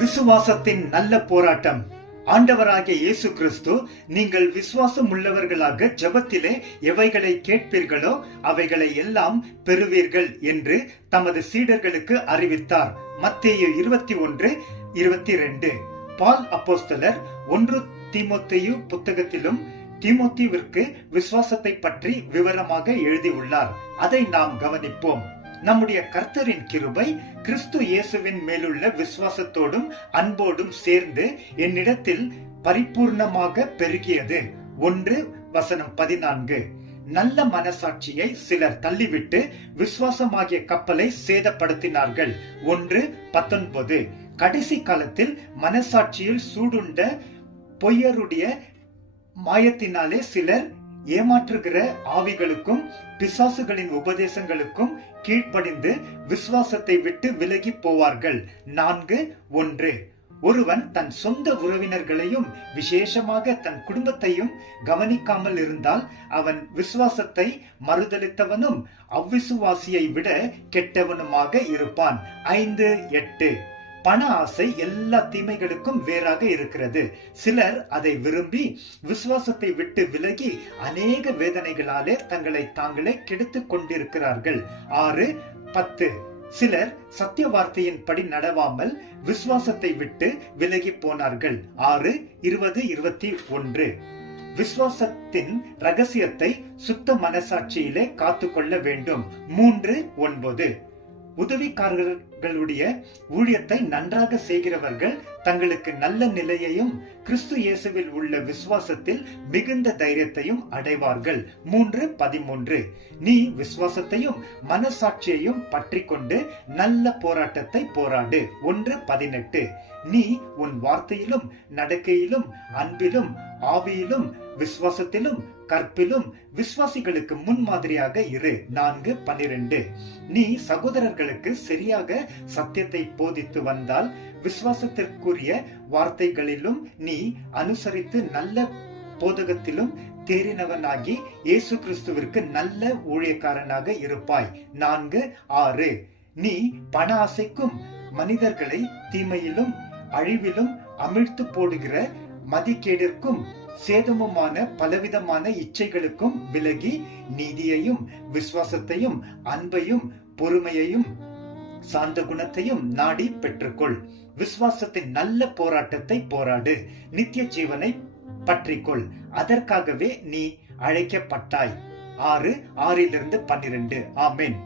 விசுவாசத்தின் நல்ல போராட்டம். ஆண்டவராகிய இயேசு கிறிஸ்து, நீங்கள் விசுவாசம் உள்ளவர்களாக ஜெபத்திலே எவைகளை கேட்பீர்களோ அவைகளை எல்லாம் பெறுவீர்கள் என்று தமது சீடர்களுக்கு அறிவித்தார். மத்தேயு 21:22. பால் அப்போஸ்தலர் 1 தீமோத்தேயு புத்தகத்திலும் தீமோத்தேயுவிற்கு விசுவாசத்தை பற்றி விவரமாக எழுதியுள்ளார். அதை நாம் கவனிப்போம். நம்முடைய கர்த்தரின் கிருபை கிறிஸ்து இயேசுவின் மேலுள்ள விசுவாசத்தோடும் அன்போடும் சேர்ந்து என்னிடத்தில் பரிபூர்ணமாக பெருகியது. 1:14. நல்ல மனசாட்சியை சிலர் தள்ளிவிட்டு விசுவாசமாகிய கப்பலை சேதப்படுத்தினார்கள். 1:19. கடைசி காலத்தில் மனசாட்சியில் சூடுண்ட பொய்யருடைய மாயத்தினாலே சிலர் ஏமாற்றுகிற ஆவிகளுக்கும் பிசாசுகளின் உபதேசங்களுக்கும் கீழ்ப்படிந்து விசுவாசத்தை விட்டு விலகி போவார்கள். 4:1. ஒருவன் தன் சொந்த உறவினர்களையும் விசேஷமாக தன் குடும்பத்தையும் கவனிக்காமல் இருந்தால் அவன் விசுவாசத்தை மறுதலித்தவனும் அவ்விசுவாசியை விட கெட்டவனுமாக இருப்பான். 5:8. பண ஆசை எல்லா தீமைகளுக்கும் வேறாக இருக்கிறது. சிலர் அதை விரும்பி விசுவாசத்தை விட்டு விலகி அநேக வேதனைகளாலே தங்களை தாங்களே கெடுத்துக் கொண்டிருக்கிறார்கள். 6:10. சிலர் சத்திய வார்த்தையின் படி நடவாமல் விசுவாசத்தை விட்டு விலகி போனார்கள். 6:20-21. விசுவாசத்தின் ரகசியத்தை சுத்த மனசாட்சியிலே காத்துக்கொள்ள வேண்டும். 3:9. உதவிக்காரர்களுடைய ஊழியத்தை நன்றாக செய்கிறவர்கள் தங்களுக்கு நல்ல நிலையையும் கிறிஸ்து இயேசுவில் உள்ள விசுவாசத்தில் மிகுந்த தைரியத்தையும் அடைவார்கள். 3:13. நீ விசுவாசத்தையும் மனசாட்சியையும் பற்றி கொண்டு நல்ல போராட்டத்தை போராடு. 1:18. நீ உன் வார்த்தையிலும் நடக்கையிலும் அன்பிலும் ஆவியிலும் விசுவாசத்திலும் கற்பிலும் விசுவாசிகளுக்கு முன்மாதிரியாக இரு. 4:12. நீ சகோதரர்களுக்கு சரியாக சத்தியத்தை போதித்து வந்தால் விசுவாசத்திற்குரிய வார்த்தைகளிலும் நீ அனுசரித்து நல்ல போதகத்திலும் தேறினவனாகி இயேசு கிறிஸ்துவிற்கு நல்ல ஊழியக்காரனாக இருப்பாய். 4:6. நீ பண ஆசைக்கும் மனிதர்களை தீமையிலும் அழிவிலும் அமிழ்த்து போடுகிற மதிக்கேடிற்கும் சேதமுமான பலவிதமான இச்சைகளுக்கும் விலகி நீதியையும் விசுவாசத்தையும் அன்பையும் பொறுமையையும் சாந்த குணத்தையும் நாடி பெற்றுக்கொள். விசுவாசத்தின் நல்ல போராட்டத்தை போராடு. நித்திய ஜீவனை பற்றிக்கொள். அதற்காகவே நீ அழைக்கப்பட்டாய். 6:6-12. ஆமென்.